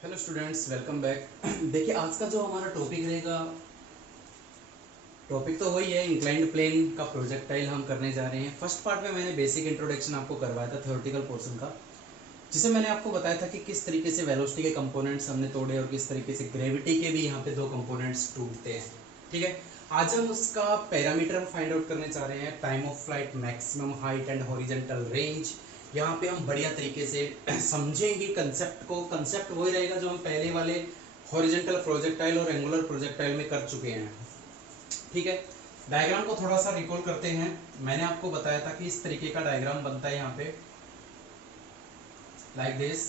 Hello students, welcome back. देखिए, आज का जो हमारा टॉपिक रहेगा, टॉपिक तो वही है, इंक्लाइंड प्लेन का प्रोजेक्टाइल हम करने जा रहे हैं। फर्स्ट पार्ट में मैंने बेसिक इंट्रोडक्शन आपको करवाया था थ्योरेटिकल पोर्शन का, जिसे मैंने आपको बताया था कि किस तरीके से वेलोसिटी के कंपोनेंट्स हमने तोड़े और किस तरीके से ग्रेविटी के भी यहाँ पे दो कंपोनेंट्स टूटते हैं। ठीक है, आज हम उसका पैरामीटर फाइंड आउट करने जा रहे हैं, time of flight, maximum height and horizontal range. यहाँ पे हम बढ़िया तरीके से समझेंगे कंसेप्ट को। कंसेप्ट वही रहेगा जो हम पहले वाले हॉरिजॉन्टल प्रोजेक्टाइल और एंगुलर प्रोजेक्टाइल में कर चुके हैं। ठीक है, डायग्राम को थोड़ा सा रिकॉल करते हैं। मैंने आपको बताया था कि इस तरीके का डायग्राम बनता है यहाँ पे, लाइक दिस।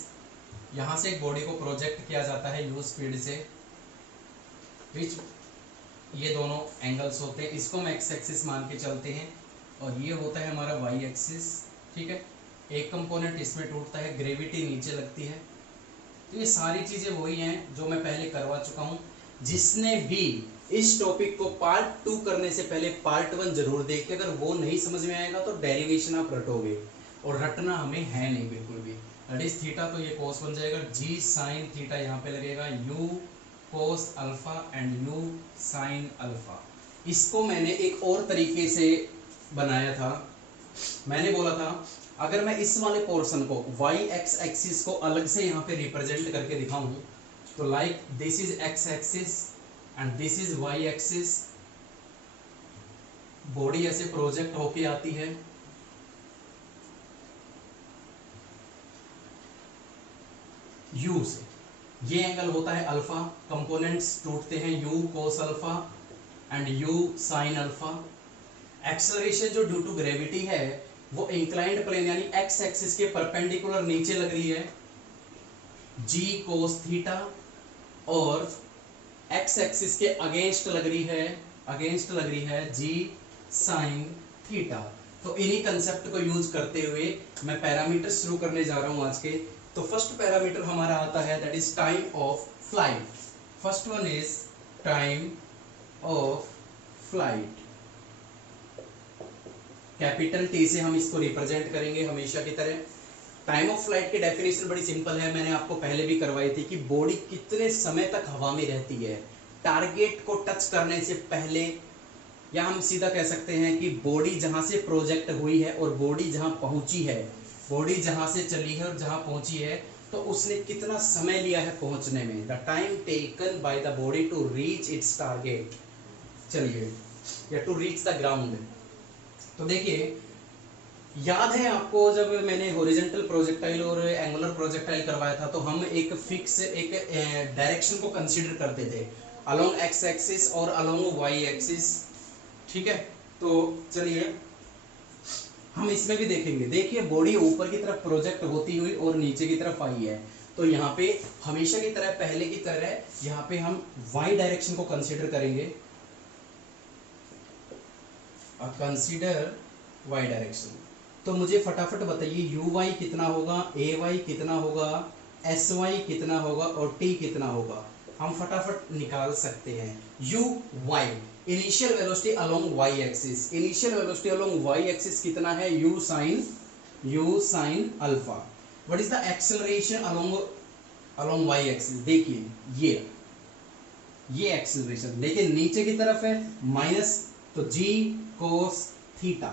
यहाँ से एक बॉडी को प्रोजेक्ट किया जाता है यू स्पीड से, विच ये दोनों एंगल्स होते हैं, इसको हम एक्स एक्सिस मान के चलते हैं, और ये होता है हमारा वाई एक्सिस। ठीक है, एक कंपोनेंट इसमें टूटता है, ग्रेविटी नीचे लगती है। तो ये सारी चीजें वही हैं जो मैं पहले करवा चुका हूँ। जिसने भी इस टॉपिक को पार्ट 2 करने से पहले पार्ट 1 जरूर देखे, अगर वो नहीं समझ में आएगा तो डेरिवेशन आप रटोगे, और रटना हमें है नहीं बिल्कुल भी। दैट इज थीटा, तो ये कोस बन जाएगा, जी साइन थीटा यहाँ पे लगेगा, you cos alpha and you sine alpha. इसको मैंने एक और तरीके से बनाया था। मैंने बोला था अगर मैं इस वाले पोर्शन को y एक्स एक्सिस को अलग से यहाँ पे रिप्रेजेंट करके दिखाऊं, तो like this is x axis and this is y axis. Body ऐसे प्रोजेक्ट होके आती है, u से। ये एंगल होता है अल्फा, कंपोनेंट्स टूटते हैं u cos alpha and u sine alpha. Acceleration जो ड्यू टू ग्रेविटी है वो इंक्लाइंड प्लेन यानी एक्स एक्सिस के परपेंडिकुलर नीचे लग रही है, g कोस थीटा, और एक्स एक्सिस के अगेंस्ट लग रही है g साइन थीटा। तो इन्हीं कंसेप्ट को यूज करते हुए मैं पैरामीटर शुरू करने जा रहा हूं आज के। तो फर्स्ट पैरामीटर हमारा आता है, that is time of flight. First one is time of flight. Capital T से हम इसको रिप्रेजेंट करेंगे हमेशा की तरह। टाइम ऑफ फ्लाइट की डेफिनेशन बड़ी सिंपल है, मैंने आपको पहले भी करवाई थी कि बॉडी कितने समय तक हवा में रहती है टारगेट को टच करने से पहले, या हम सीधा कह सकते हैं कि बॉडी जहां से प्रोजेक्ट हुई है और बॉडी जहां पहुंची है, बॉडी जहां से चली है और जहां पहुंची है, तो उसने कितना समय लिया है पहुंचने में, the time taken by the body to reach its target, चलिए, या टू रीच द ग्राउंड। तो देखिए, याद है आपको जब मैंने हॉरिजॉन्टल प्रोजेक्टाइल और एंगुलर प्रोजेक्टाइल करवाया था, तो हम एक फिक्स एक डायरेक्शन को कंसीडर करते थे, अलोंग एक्स एक्सिस और अलोंग वाई एक्सिस। ठीक है, तो चलिए हम इसमें भी देखेंगे। देखिए, बॉडी ऊपर की तरफ प्रोजेक्ट होती हुई और नीचे की तरफ आई है, तो यहाँ पे हमेशा की तरह, पहले की तरह यहाँ पे हम वाई डायरेक्शन को कंसीडर करेंगे, कंसीडर वाई डायरेक्शन। तो मुझे फटाफट बताइए यू वाई कितना होगा, ए वाई कितना होगा, एस वाई कितना होगा और टी कितना होगा। हम फटाफट निकाल सकते हैं। U y, initial velocity along y axis, initial velocity along y axis कितना है, u sine alpha. What is the acceleration along y axis, देखिए ये एक्सेलरेशन, लेकिन नीचे की तरफ है माइनस, तो जी कोस थीटा।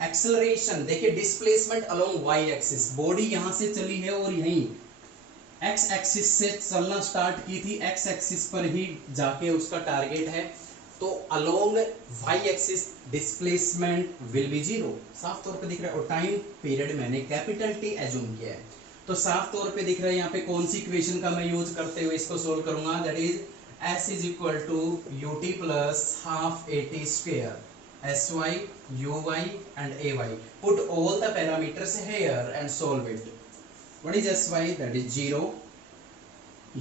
एक्सेलरेशन देखिए, displacement along y axis, body यहां से चली है और यहीं एक्स एक्सिस से चलना स्टार्ट की थी, एक्स एक्सिस पर ही जाके उसका टारगेट है, तो along y axis displacement will be zero, साफ तौर पे दिख रहा है। और टाइम पीरियड मैंने कैपिटल टी एज्यूम किया है, तो साफ तौर पे दिख रहा है यहाँ पे कौन सी इक्वेशन का मैं यूज करते हुए इसको सोल्व करूंगा, that is s is equal to u t plus half a t square, sy, uy and ay. Put all the parameters here and solve it. What is sy? That is 0.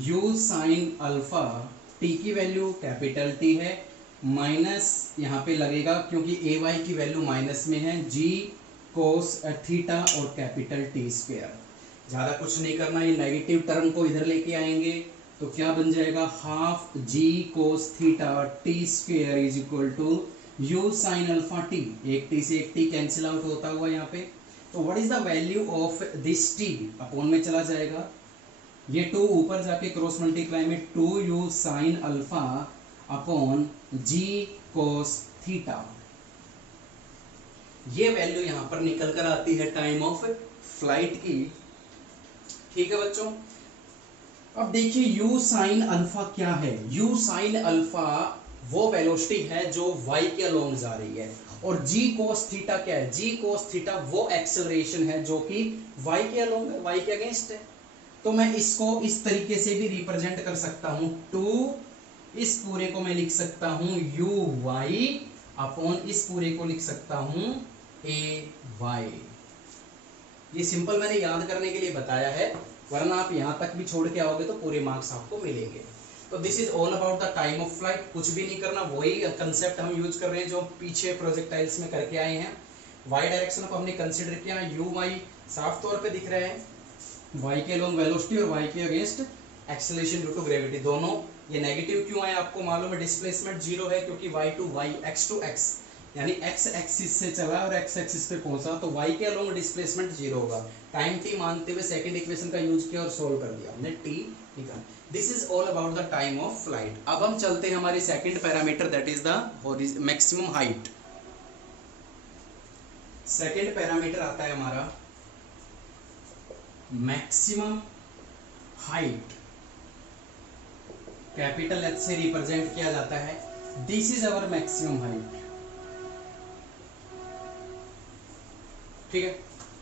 u sin alpha, t की value capital T है, minus यहाँ पे लगेगा क्योंकि ay की value minus में है, g cos theta और कैपिटल T स्क्वायर। ज़्यादा कुछ नहीं करना, ये नेगेटिव टर्म को इधर लेके आएंगे तो क्या बन जाएगा, half g cos theta t square is equal to u sin alpha t, एक t से एक t कैंसिल आउट होता हुआ यहाँ पे। तो what is the value of this t, upon में चला जाएगा, ये 2 ऊपर जाके क्रॉस मल्टीप्लाई में 2u sine alpha upon g cos theta, ये वैल्यू यहां पर निकल कर आती है टाइम ऑफ फ्लाइट की। ठीक है बच्चों, अब देखिए u साइन अल्फा क्या है। u साइन अल्फा वो वेलोसिटी है जो y के अलोंग जा रही है, और g कोस थीटा क्या है, g कोस थीटा वो एक्सेलरेशन है जो कि y के अलोंग है, y के अगेंस्ट है। तो मैं इसको इस तरीके से भी रिप्रेजेंट कर सकता हूं, 2 इस पूरे को मैं लिख सकता हूं uy अपॉन इस पूरे को लिख सकता हूं ay। ये सिंपल मैंने याद करने के लिए बताया है, वरना आप यहां तक भी छोड़ के आओगे तो पूरे मार्क्स आपको मिलेंगे। तो this is all about the time of flight, कुछ भी नहीं करना, वही कंसेप्ट हम यूज कर रहे हैं जो पीछे प्रोजेक्टाइल्स में करके आए हैं। वाई डायरेक्शन को हमने कंसिडर किया, यू वाई साफ तौर पे दिख रहे हैं, वाई के अलोंग वेलोसिटी और वाई के against acceleration due to gravity. दोनों ये नेगेटिव क्यों है आपको मालूम है, डिस्प्लेसमेंट जीरो है क्योंकि y to y, x to x, यानी एक्स एक्सिस से चला और एक्स एक्सिस पे पहुंचा, तो वाई के अलोंग डिस्प्लेसमेंट जीरो होगा। टाइम टी मानते हुए सेकंड इक्वेशन का यूज किया और सोल्व कर दिया हमने, टी निकाल। This is all about the time of flight. अब हम चलते हैं हमारे second parameter, that is the maximum height. Second parameter आता है हमारा मैक्सिमम हाइट, कैपिटल एच से रिप्रेजेंट किया जाता है। This is our maximum height. ठीक है,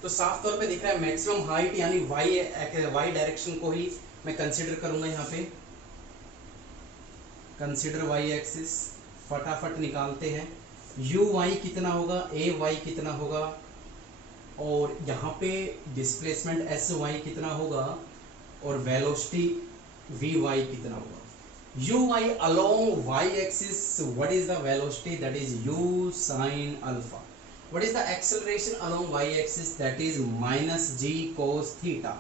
तो साफ तौर पे दिख रहा है मैक्सिमम हाइट, यानी वाई डायरेक्शन को ही मैं कंसीडर करूंगा यहाँ पे। कंसीडर वाई एक्सिस, फटाफट निकालते हैं। यू वाई कितना होगा, ए वाई कितना होगा, और यहाँ पे डिस्प्लेसमेंट एस वाई कितना होगा, और वेलोसिटी वी वाई कितना होगा। U y along y axis, what is the velocity, that is u sine alpha. What is the acceleration along y-axis, that is minus g cos theta.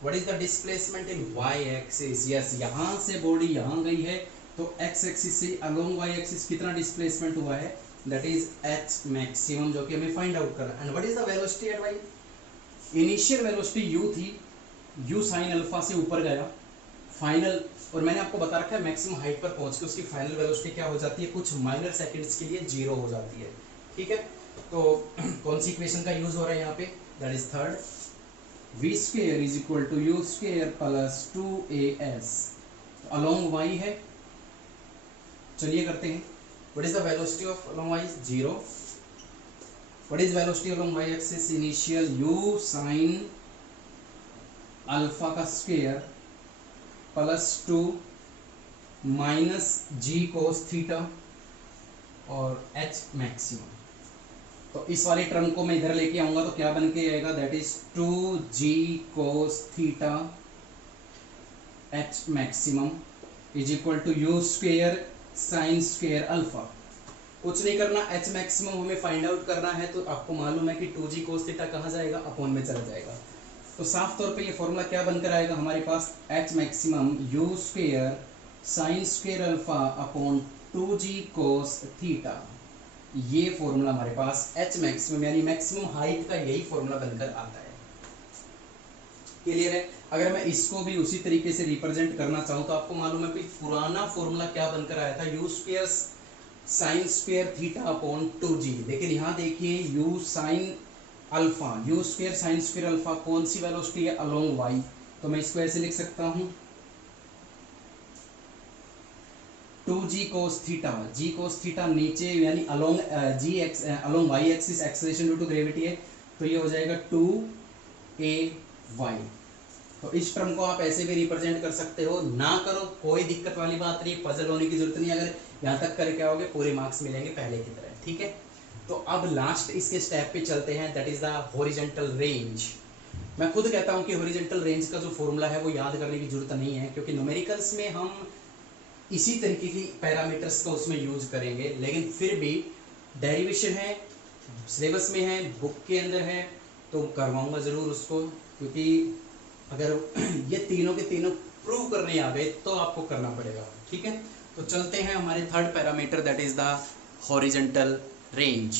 What is the displacement in y-axis? Yes, यहाँ से body यहाँ गई है, तो x-axis से along y-axis कितना displacement हुआ है, that is h maximum, जो कि हमें फाइंड आउट करना। And what is the velocity at y? Initial velocity u थी, u sin अल्फा से ऊपर गया, फाइनल, और मैंने आपको बता रखा है मैक्सिमम हाइट पर पहुंच के उसकी फाइनल वेलोसिटी क्या हो जाती है, कुछ माइनर सेकंड्स के लिए जीरो हो जाती है। ठीक है, तो कौन सी इक्वेशन का यूज हो रहा है यहाँ पे, that is third, v square is equal to u square plus 2as, along y है, चलिए करते हैं। What is the velocity of along y, zero. What is velocity along y axis, initial u sine alpha का square plus 2 minus g cos theta और h maximum. तो इस वाले term को मैं इधर लेके आऊंगा तो क्या बन के आएगा, that is 2g cos theta h maximum is equal to u square sine square alpha. कुछ नहीं करना, h मैक्सिमम हमें फाइंड आउट करना है, तो आपको मालूम है कि 2g cos थीटा कहाँ जाएगा, अपॉन में चला जाएगा। तो साफ तौर पे ये फॉर्मूला क्या बनकर आएगा हमारे पास, h maximum u square sine square alpha upon 2g cos theta. ये फॉर्मूला हमारे पास h मैक्सिमम यानी मैक्सिमम हाइट का यही फॉर्मूला बनकर आता है। क्लियर है? अगर मैं इसको भी उसी तरीके से रिप्रेजेंट करना चाहूँ तो आपको मालूम है कि पुराना फॉर्मूला क्या बनकर आया था, you square sine square theta upon 2g। लेकिन यहाँ देखिए u sine alpha, you square sine square alpha कौन सी वेलोसिटी है, अलोंग y, तो मैं इसको ऐसे लिख सकता हूँ 2g cos theta, g cos theta नीचे यानी along along y axis acceleration due to gravity है, तो ये हो जाएगा 2ay। तो इस टर्म को आप ऐसे भी रिप्रेजेंट कर सकते हो, ना करो कोई दिक्कत वाली बात नहीं, पजल होने की जरूरत नहीं, अगर यहाँ तक करके आओगे पूरे मार्क्स मिलेंगे पहले की तरह। ठीक है, तो अब लास्ट इसके स्टेप पे चलते हैं, that is the horizontal range. मैं खुद कहता हूँ कि हॉरिजॉन्टल रेंज का जो फॉर्मूला है वो याद करने की जरूरत नहीं है, क्योंकि न्यूमेरिकल्स में हम इसी तरीके की पैरामीटर्स को उसमें यूज करेंगे, लेकिन फिर भी डेरिवेशन है, सिलेबस में है, बुक के अंदर है, तो करवाऊंगा ज़रूर उसको, क्योंकि अगर ये तीनों के तीनों प्रूव करने आ गए तो आपको करना पड़ेगा। ठीक है, तो चलते हैं हमारे third parameter, that is the horizontal range.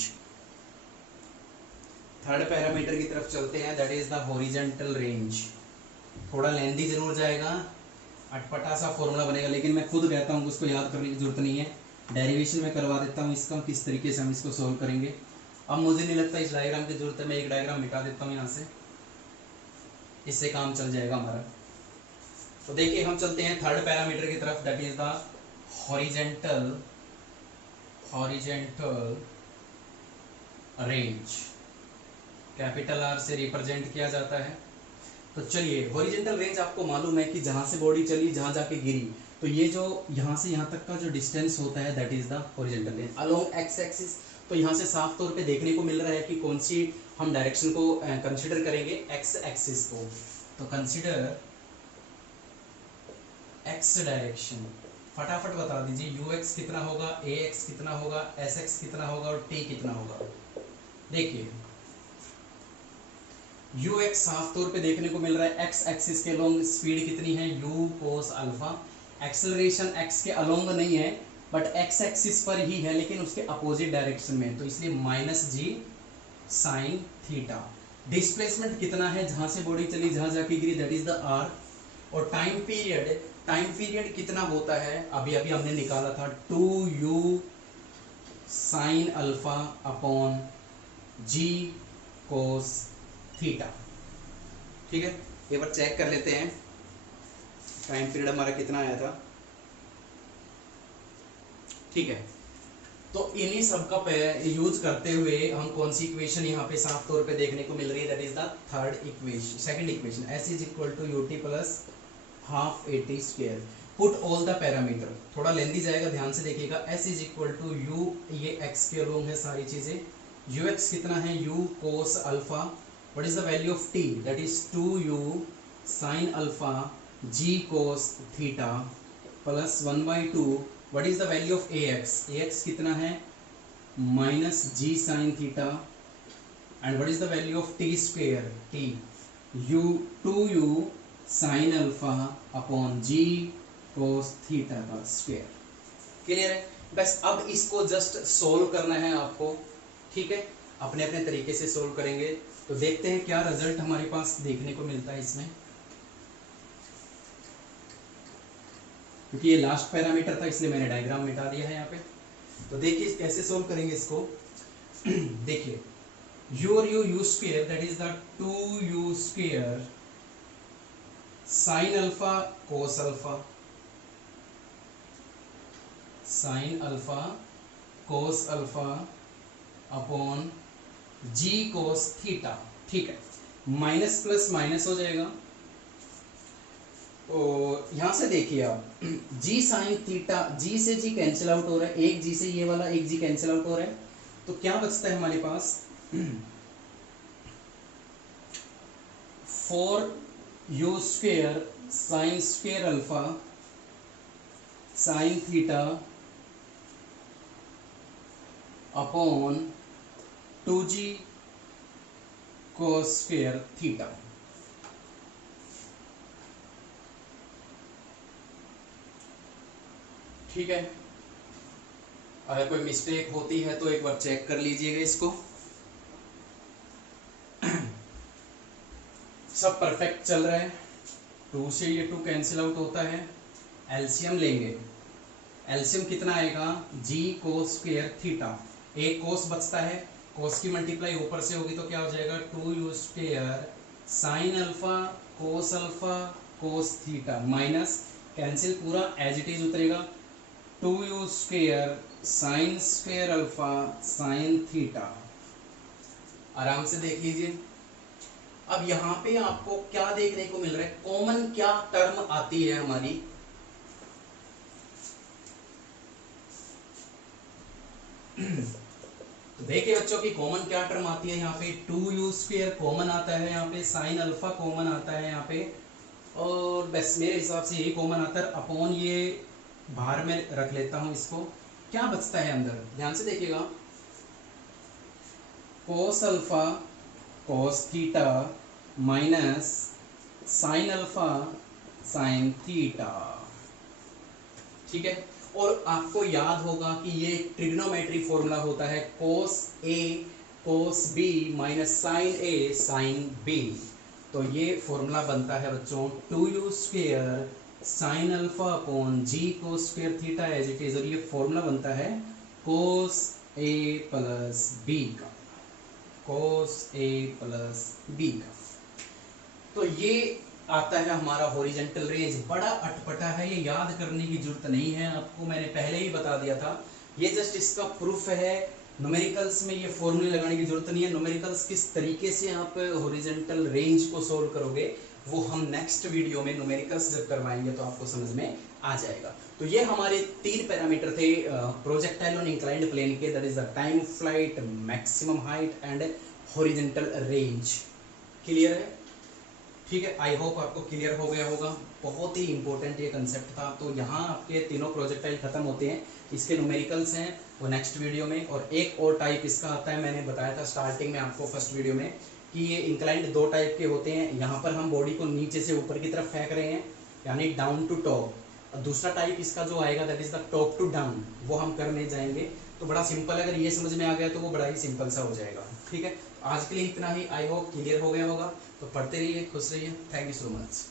Third parameter की तरफ चलते हैं, that is the horizontal range. थोड़ा लेंदी जरूर जाएगा, अटपटा सा फॉर्मूला बनेगा, लेकिन मैं खुद रहता हूँ, उसको याद करने की जरूरत नहीं है। डेरिवेशन में करवा देता हूँ इसका, किस तरीके से हम इसको सोल्व करेंगे। अब मुझे नहीं लगता इस डायग्राम की जरूरत है, मैं एक डायग्राम मिटा देता हूँ यहाँ से, इससे काम चल जाएगा हमारा। तो देखिए हम चलते हैं थर्ड पैरामीटर की तरफ, that is the horizontal range, capital R से रिप्रेजेंट किया जाता है। तो चलिए, हॉरिजेंटल रेंज आपको मालूम है कि जहां से बॉडी चली, जहां जाके गिरी, तो ये जो यहां से यहां तक का जो डिस्टेंस होता है that is the horizontal range along x axis. तो यहां से साफ तौर पे देखने को मिल रहा है कि कौन सी हम डायरेक्शन को कंसीडर करेंगे, एक्स एक्सिस को। तो कंसीडर एक्स डायरेक्शन, फटाफट बता दीजिए यू एक्स कितना होगा, ए एक्स कितना होगा, एस एक्स कितना होगा और टी कितना होगा। देखिए यू एक्स साफ तौर पे देखने को मिल रहा है, एक्स एक्सिस के अलोंग स्पीड कितनी है, you cos alpha. Acceleration x के अलोंग नहीं है, बट एक्स एक्सिस पर ही है, लेकिन उसके अपोजिट डायरेक्शन में, तो इसलिए माइनस जी साइन थीटा। डिस्प्लेसमेंट कितना है, जहां से बॉडी चली, जहां जाके गिरी, दैट इज द आर। और टाइम पीरियड कितना होता है, अभी अभी हमने निकाला था, 2u sine alpha upon g cos theta. ठीक है, एक बार चेक कर लेते हैं टाइम पीरियड हमारा कितना आया था। ठीक है, तो इन्हीं सब का यूज करते हुए हम कौन सी इक्वेशन यहाँ पे साफ तौर पे देखने को मिल रही है, that is the third equation, second equation, s is equal to u t plus half a t square. Put all the parameter, थोड़ा लेंदी जाएगा, ध्यान से देखिएगा। s is equal to u, ये x के अलोंग है सारी चीजें, यू एक्स कितना है, u cos alpha, what is the value of t, that is 2u sine alpha g cos theta plus 1/2, what is the value of ax कितना है, minus g sine theta, and what is the value of t square, t u 2u sine alpha upon g cos theta का square. Clear है? बस अब इसको just solve करना है आपको। ठीक है, अपने अपने तरीके से सोल्व करेंगे, तो देखते हैं क्या रिजल्ट हमारे पास देखने को मिलता है इसमें। क्योंकि ये लास्ट पैरामीटर था, इसलिए मैंने डायग्राम मिटा दिया है यहाँ पे। तो देखिए कैसे सोल्व करेंगे इसको। देखिए u और u square, that is the 2u square sine alpha cos alpha, sine alpha cos alpha upon g cos theta. ठीक है, माइनस प्लस माइनस हो जाएगा, तो यहां से देखिए आप g साइन थीटा, g से g कैंसिल आउट हो रहा है, एक g से ये वाला एक g कैंसिल आउट हो रहा है, तो क्या बचता है हमारे पास 4u square sine square alpha sine theta upon 2g कोस स्क्वायर थीटा। ठीक है, अगर कोई मिस्टेक होती है तो एक बार चेक कर लीजिएगा इसको। सब परफेक्ट चल रहा है, 2 से ये 2 कैंसिल आउट होता है, एलसीएम लेंगे, एलसीएम कितना आएगा, जी कोस स्क्वायर थीटा, एक कोस बचता है, कोस की मल्टीप्लाई ऊपर से होगी तो क्या हो जाएगा 2u square sine alpha cos theta, minus cancel पूरा एज इट इज उतरेगा, 2u square sine square alpha sine theta. आराम से देख लीजिए। अब यहाँ पे आपको क्या देखने को मिल रहा है, कॉमन क्या टर्म आती है हमारी, तो देखिए बच्चों की कॉमन क्या टर्म आती है, यहाँ पे 2u स्क्वायर कॉमन आता है, यहाँ पे साइन अल्फा कॉमन आता है यहाँ पे, और बस मेरे हिसाब से यही कॉमन आता है, अपॉन ये बाहर में रख लेता हूं इसको। क्या बचता है अंदर, ध्यान से देखिएगा, cos alpha cos theta minus sine alpha sine theta. ठीक है, और आपको याद होगा कि ये ट्रिग्नोमेट्री फॉर्मूला होता है, cos A cos B minus sine A sine B. तो ये फॉर्मूला बनता है बच्चों 2u² sine alpha upon g cos square theta as it is, और ये फॉर्मूला बनता है कोस ए प्लस बी का, कोस ए प्लस बी का। तो ये आता है हमारा हॉरिजॉन्टल रेंज। बड़ा अटपटा है, ये याद करने की जरूरत नहीं है आपको, मैंने पहले ही बता दिया था। ये जस्ट इसका प्रूफ है। न्यूमेरिकल्स में ये फॉर्मूले लगाने की जरूरत नहीं है। न्यूमेरिकल्स किस तरीके से आप हॉरिजॉन्टल रेंज को सोल्व करोगे वो हम नेक्स्ट वीडियो में न्यूमेरिकल्स जब करवाएंगे तो आपको समझ में आ जाएगा। तो ये हमारे 3 पैरामीटर थे प्रोजेक्टाइल ऑन इंक्लाइंड प्लेन के, that is the time of flight, maximum height and horizontal range. Clear है? ठीक है, आई होप आपको क्लियर हो गया होगा। बहुत ही इंपॉर्टेंट ये कंसेप्ट था। तो यहाँ आपके तीनों प्रोजेक्टाइल खत्म होते हैं, इसके न्यूमेरिकल्स हैं वो नेक्स्ट वीडियो में। और एक और टाइप इसका आता है, मैंने बताया था स्टार्टिंग में आपको फर्स्ट वीडियो में कि ये इंक्लाइंड 2 टाइप के होते हैं। यहाँ पर हम बॉडी को नीचे से ऊपर की तरफ फेंक रहे हैं, यानी डाउन टू टॉप। दूसरा टाइप इसका जो आएगा that is the top to down, वो हम करने जाएंगे। तो बड़ा सिंपल, अगर ये समझ में आ गया तो वो बड़ा ही सिंपल सा हो जाएगा। ठीक है, आज के लिए इतना ही। आई होप क्लियर हो गया होगा। तो पढ़ते रहिए, खुश रहिए। Thank you so much.